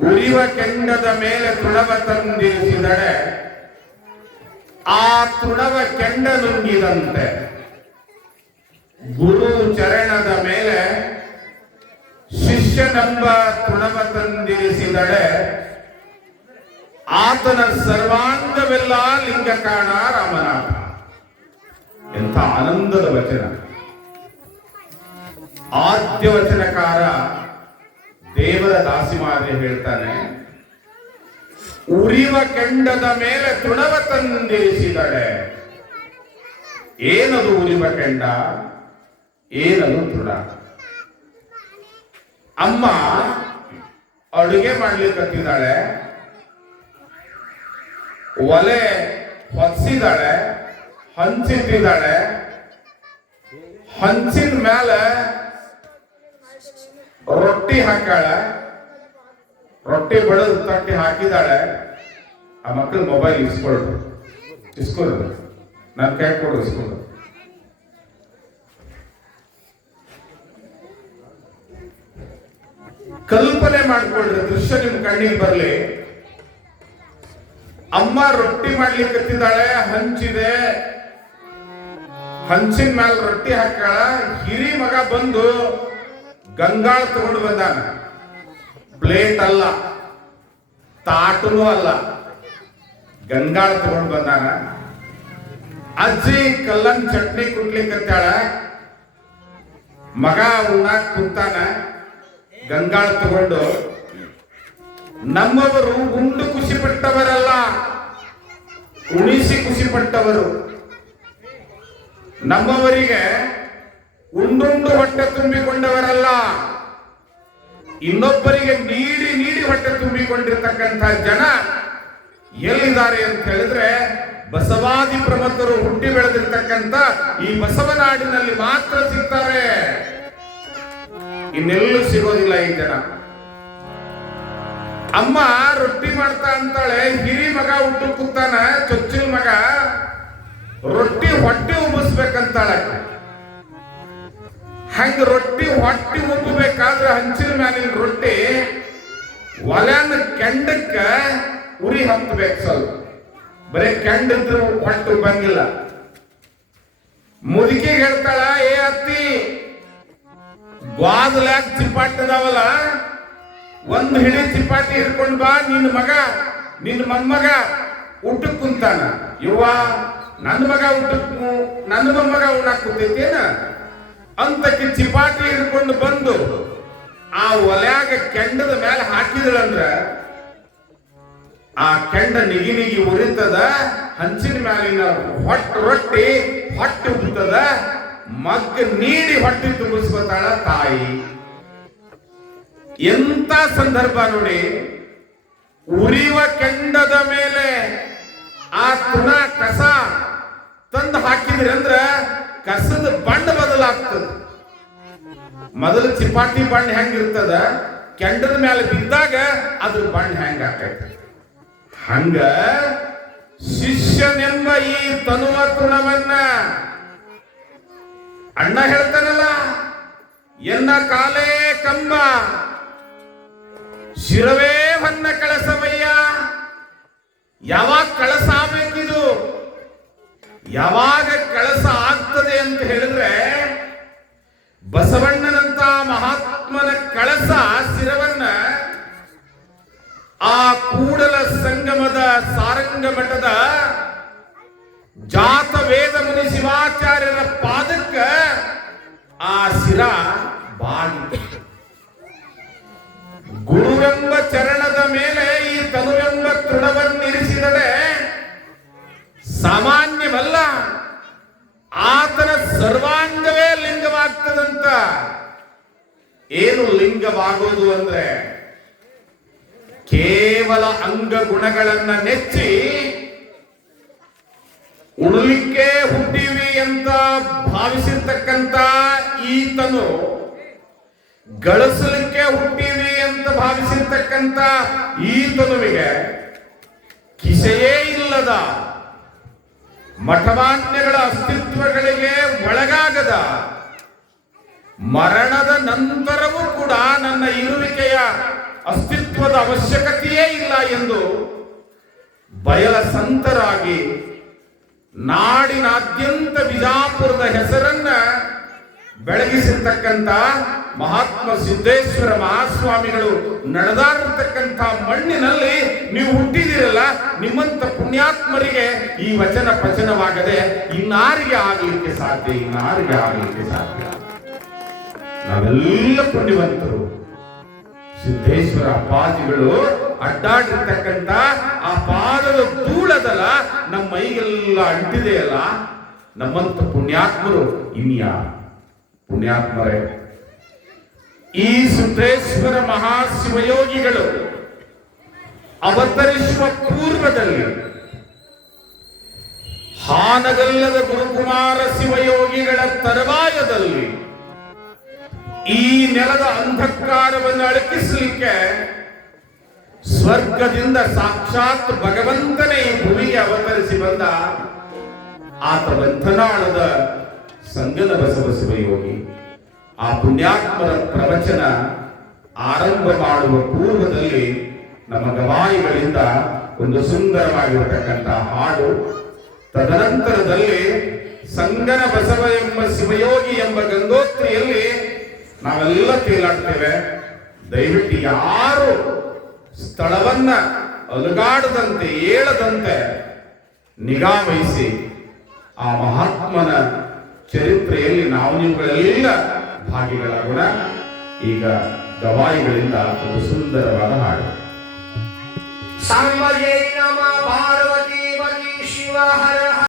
ಉರಿವ ಕೆಂಡದ ಮೇಲೆ ತೃಣವ ತಂದಿರಿಸಿದಡೆ ಆ ತೃಣವ ಕೆಂಡ ನುಂಗಿದಂತೆ ಗುರು ಚರಣದ ಮೇಲೆ ಶಿಷ್ಯನೆಂಬ ತೃಣವ ತಂದಿರಿಸಿದಡೆ ಆತನ ಸರ್ವಾಂಗವೆಲ್ಲ ಲಿಂಗ ಕಾಣ ರಾಮನಾಥ. ಎಂಥ ಆನಂದದ ವಚನ. ಆದ್ಯ ವಚನಕಾರ ದೇವರ ದಾಸಿಮಾರ್ಯ ಹೇಳ್ತಾನೆ, ಉರಿವ ಕೆಂಡದ ಮೇಲೆ ತೃಣವ ತಂದಿರಿಸಿದಳೆ. ಏನದು ಉರಿವ ಕೆಂಡ, ಏನದು ತೃಣ? ಅಮ್ಮ ಅಡುಗೆ ಮಾಡ್ಲಿಕ್ಕತ್ತಿದ್ದಾಳೆ, ಒಲೆ ಹೊತ್ತಿದ್ದಾಳೆ, ಹಂಚಿಟ್ಟಿದ್ದಾಳೆ. ಹಂಚಿನ ಮೇಲೆ ರೊಟ್ಟಿ ಹಾಕಾಳೆ, ರೊಟ್ಟಿ ಬಡದು ತಟ್ಟಿ ಹಾಕಿದಾಳೆ. ಆ ಮಕ್ಕಳು ಮೊಬೈಲ್ ಇಸ್ಕೊಳ್ಳೋದು ನಾನು ಕೈ ಕೊಡು ಇಸ್ಕೊಳ್ಳೋದು. ಕಲ್ಪನೆ ಮಾಡ್ಕೊಳ್ರಿ, ದೃಶ್ಯ ನಿಮ್ ಕಣ್ಣಿಗೆ ಬರ್ಲಿ. ಅಮ್ಮ ರೊಟ್ಟಿ ಮಾಡ್ಲಿಕ್ಕತ್ತಿದ್ದಾಳೆ, ಹಂಚಿದೆ, ಹಂಚಿನ ಮೇಲೆ ರೊಟ್ಟಿ ಹಾಕಾಳ. ಹಿರಿ ಮಗ ಬಂದು ಗಂಗಾಳ ತಗೊಂಡು ಬಂದಾನ. ಪ್ಲೇಟ್ ಅಲ್ಲ, ತಾಟೂ ಅಲ್ಲ, ಗಂಗಾಳ ತಗೊಂಡು ಬಂದಾನ. ಅಜ್ಜಿ ಕಲ್ಲನ್ ಚಟ್ನಿ ಕುಟ್ಲಿಕ್ಕತ್ತಾಳ, ಮಗ ಉಣ್ಣಾಕ್ ಕುಂತಾನ ಗಂಗಾಳ ತಗೊಂಡು. ನಮ್ಮವರು ಉಂಡು ಖುಷಿ ಪಟ್ಟವರಲ್ಲ, ಉಣಿಸಿ ಖುಷಿ ಪಟ್ಟವರು. ನಮ್ಮವರಿಗೆ ಉಂಡುಂಡು ಹೊಟ್ಟೆ ತುಂಬಿಕೊಂಡವರಲ್ಲ, ಇನ್ನೊಬ್ಬರಿಗೆ ನೀಡಿ ನೀಡಿ ಹೊಟ್ಟೆ ತುಂಬಿಕೊಂಡಿರ್ತಕ್ಕಂಥ ಜನ ಎಲ್ಲಿದ್ದಾರೆ ಅಂತ ಹೇಳಿದ್ರೆ, ಬಸವಾದಿ ಪ್ರಮಥರು ಹುಟ್ಟಿ ಬೆಳೆದಿರ್ತಕ್ಕಂಥ ಈ ಬಸವನಾಡಿನಲ್ಲಿ ಮಾತ್ರ ಸಿಗ್ತಾರೆ, ಇನ್ನೆಲ್ಲೂ ಸಿಗೋದಿಲ್ಲ ಈ ಜನ. ಅಮ್ಮ ರೊಟ್ಟಿ ಮಾಡ್ತಾ ಅಂತಾಳೆ, ಹಿರಿ ಮಗ ಹುಟ್ಟು ಕೂತಾನ, ಚೊಚ್ಚಿನ ಮಗ ರೊಟ್ಟಿ ಹೊಟ್ಟೆ ಉಬ್ಬಿಸ್ಬೇಕಂತಾಳೆ. ಹಂಗ ರೊಟ್ಟಿ ಹೊಟ್ಟಿ ಉಬ್ಬಬೇಕಾದ್ರೆ ಹಂಚಿನ ಮ್ಯಾಲಿನ ರೊಟ್ಟಿ ಒಲೆನ ಕೆಂಡಕ್ಕ ಉರಿ ಹತ್ತಬೇಕು. ಸ್ವಲ್ಪ ಬರೀ ಕೆಂಡಿದ್ರು ಹೊಟ್ಟು ಬಂಗಿಲ್ಲ. ಮುದುಕಿ ಹೇಳ್ತಾಳ, ಏ ಅತ್ತಿ, ಗ್ವಾದಲ್ಯಾಗ ಚಿಪಾಟಿ ಅದಾವಲ್ಲ, ಒಂದು ಹಿಡಿ ಚಿಪಾಟಿ ಹಿಡ್ಕೊಂಡ್ ಬಾ, ನಿನ್ನ ಮೊಮ್ಮಗ ಊಟಕ್ಕೆ ಕುಂತಾನ. ಯುವ ನನ್ನ ಮಗ ಊಟಕ್ಕೆ, ನನ್ನ ಮೊಮ್ಮಗ ಉಣ್ಣಾಕ್ ಕುಂತೈತೇನ ಅಂತಕ್ಕೆ ಚಿಪಾಟಿ ಹಿಡ್ಕೊಂಡು ಬಂದು ಆ ಒಲ್ಯಾಗ ಕೆಂಡದ ಮೇಲೆ ಹಾಕಿದಳಂದ್ರ ಆ ಕೆಂಡ ನಿಗಿ ನಿಗಿ ಉರಿತದ, ಹಂಚಿನ ಮ್ಯಾಲಿನ ರೊಟ್ಟಿ ಹೊಟ್ಟೆ ಉಬ್ತದ. ಮಗ್ಗ ನೀಡಿ ಹೊಟ್ಟೆ ತುಂಬಿಸ್ಕೊತಾಳ ತಾಯಿ. ಎಂತ ಸಂದರ್ಭ ನೋಡಿ. ಉರಿಯುವ ಕೆಂಡದ ಮೇಲೆ ಆ ತೃಣ ಕಸ ತಂದು ಹಾಕಿದ್ರಿ ಅಂದ್ರ ಕಸದ ಬಣ್ಣ ಬದಲಾಗ್ತದೆ. ಮೊದಲು ಚಿಪಾಟಿ ಬಣ್ಣ ಹೆಂಗಿರ್ತದ, ಕೆಂಡದ ಮೇಲೆ ಬಿದ್ದಾಗ ಅದ್ರ ಬಣ್ಣ ಹೆಂಗ ಆಗ್ತೈತೆ. ಹಂಗ ಶಿಷ್ಯನೆಂಬ ಈ ತನುವ ತೃಣವನ್ನ ಅಣ್ಣ ಹೇಳ್ತಾನಲ್ಲ, ಎನ್ನ ಕಾಲೇ ಕಂಬ ಶಿರವೇ ಹೊನ್ನ ಕಳಸವಯ್ಯ. ಯಾವಾಗ ಕಳಸ ಆಗ್ಬೇಕಿದು, ಯಾವಾಗ ಕಳಸ ಆಗ್ತದೆ ಅಂತ ಹೇಳಿದ್ರೆ, ಬಸವಣ್ಣನಂತ ಮಹಾತ್ಮನ ಕಳಸ ಶಿರವನ್ನ ಆ ಕೂಡಲ ಸಂಗಮದ ಸಾರಂಗ ಮಠದ ಜಾತ ವೇದ ಮುನಿ ಶಿವಾಚಾರ್ಯರ ಪಾದಕ್ಕ ಆ ಶಿರ ಬಾಗಿ, ಗುರುವೆಂಬ ಚರಣದ ಮೇಲೆ ಈ ತನುವೆಂಬ ತೃಣವನ್ನಿರಿಸಿದರೆ ಸಾಮಾನ್ಯವಲ್ಲ, ಆತನ ಸರ್ವಾಂಗವೇ ಲಿಂಗವಾಗ್ತದಂತ. ಏನು ಲಿಂಗವಾಗೋದು ಅಂದ್ರೆ, ಕೇವಲ ಅಂಗ ಗುಣಗಳನ್ನ ನೆಚ್ಚಿ ಉಣಲಿಕ್ಕೆ ಹುಟ್ಟಿವಿ ಅಂತ ಭಾವಿಸಿರ್ತಕ್ಕಂಥ ಈತನು, ಗಳಿಸಲಿಕ್ಕೆ ಹುಟ್ಟಿವಿ ಅಂತ ಭಾವಿಸಿರ್ತಕ್ಕಂಥ ಈತನುವಿಗೆ ಕಿಸೆಯೇ ಇಲ್ಲದ, ಮಠಮಾನ್ಯಗಳ ಅಸ್ತಿತ್ವಗಳಿಗೆ ಒಳಗಾಗದ, ಮರಣದ ನಂತರವೂ ಕೂಡ ನನ್ನ ಇರುವಿಕೆಯ ಅಸ್ತಿತ್ವದ ಅವಶ್ಯಕತೆಯೇ ಇಲ್ಲ ಎಂದು ಬಯಲ ಸಂತರಾಗಿ ನಾಡಿನಾದ್ಯಂತ ಬಿಜಾಪುರದ ಹೆಸರನ್ನ ಬೆಳಗಿಸಿರ್ತಕ್ಕಂಥ ಮಹಾತ್ಮ ಸಿದ್ದೇಶ್ವರ ಮಹಾಸ್ವಾಮಿಗಳು ನಡೆದಾಡಿರ್ತಕ್ಕಂಥ ಮಣ್ಣಿನಲ್ಲಿ ನೀವು ಹುಟ್ಟಿದಿರಲ್ಲ. ನಿಮ್ಮಂತ ಪುಣ್ಯಾತ್ಮರಿಗೆ ಈ ವಚನ ಪಚನವಾಗದೆ ಇನ್ನಾರಿಗೆ ಆಗಲಿಕ್ಕೆ ಸಾಧ್ಯ? ಇನ್ನಾರಿಗೆ ಆಗಲಿಕ್ಕೆ ಸಾಧ್ಯ? ನಾವೆಲ್ಲ ಪುಣ್ಯವಂತರು. ಸಿದ್ದೇಶ್ವರ ಅಪ್ಪಾಜಿಗಳು ಅಡ್ಡಾಡಿರ್ತಕ್ಕಂಥ ಆ ಪಾದದ ಧೂಳದಲ್ಲ ನಮ್ಮ ಮೈಗೆಲ್ಲ ಅಂಟಿದೆಯಲ್ಲ. ನಮ್ಮಂತ ಪುಣ್ಯಾತ್ಮರು ಇನ್ಯಾರು? ಪುಣ್ಯಾತ್ಮರೇ, ಈ ಸಿದ್ದೇಶ್ವರ ಮಹಾಶಿವಯೋಗಿಗಳು ಅವತರಿಸುವ ಪೂರ್ವದಲ್ಲಿ ಹಾನಗಲ್ಲದ ಗುರುಕುಮಾರ ಶಿವಯೋಗಿಗಳ ತರುವಾಯದಲ್ಲಿ ಈ ನೆಲದ ಅಂಧಕಾರವನ್ನು ಅಳಕಿಸಲಿಕ್ಕೆ ಸ್ವರ್ಗದಿಂದ ಸಾಕ್ಷಾತ್ ಭಗವಂತನೇ ಈ ಭೂಮಿಗೆ ಅವತರಿಸಿ ಬಂದ ಆತ ವಂಥನಾಳದ ಸಂಗನ ಬಸವ ಶಿವಯೋಗಿ. ಆ ಪುಣ್ಯಾತ್ಮರ ಪ್ರವಚನ ಆರಂಭ ಮಾಡುವ ಪೂರ್ವದಲ್ಲಿ ನಮ್ಮ ಗವಾಯಿಗಳಿಂದ ಒಂದು ಸುಂದರವಾಗಿರತಕ್ಕಂಥ ಹಾಡು, ತದನಂತರದಲ್ಲಿ ಸಂಗನ ಬಸವ ಎಂಬ ಶಿವಯೋಗಿ ಎಂಬ ಗಂಗೋತ್ರಿಯಲ್ಲಿ ನಾವೆಲ್ಲ ತೇಲಾಡ್ತೇವೆ. ದಯವಿಟ್ಟು ಯಾರು ಸ್ಥಳವನ್ನ ಅಲುಗಾಡದಂತೆ ಏಳದಂತೆ ನಿಗಾ ವಹಿಸಿ ಆ ಮಹಾತ್ಮನ ಚರಿತ್ರೆಯಲ್ಲಿ ನಾವು ನೀವುಗಳೆಲ್ಲ ಭಾಗಿಗಳಾಗೋಣ. ಈಗ ಗವಾಯಿಗಳಿಂದ ಒಂದು ಸುಂದರವಾದ ಹಾಡು. ಸಾಂಬಜೈ ನಮ ಪಾರ್ವತಿ ಶಿವ ಹರ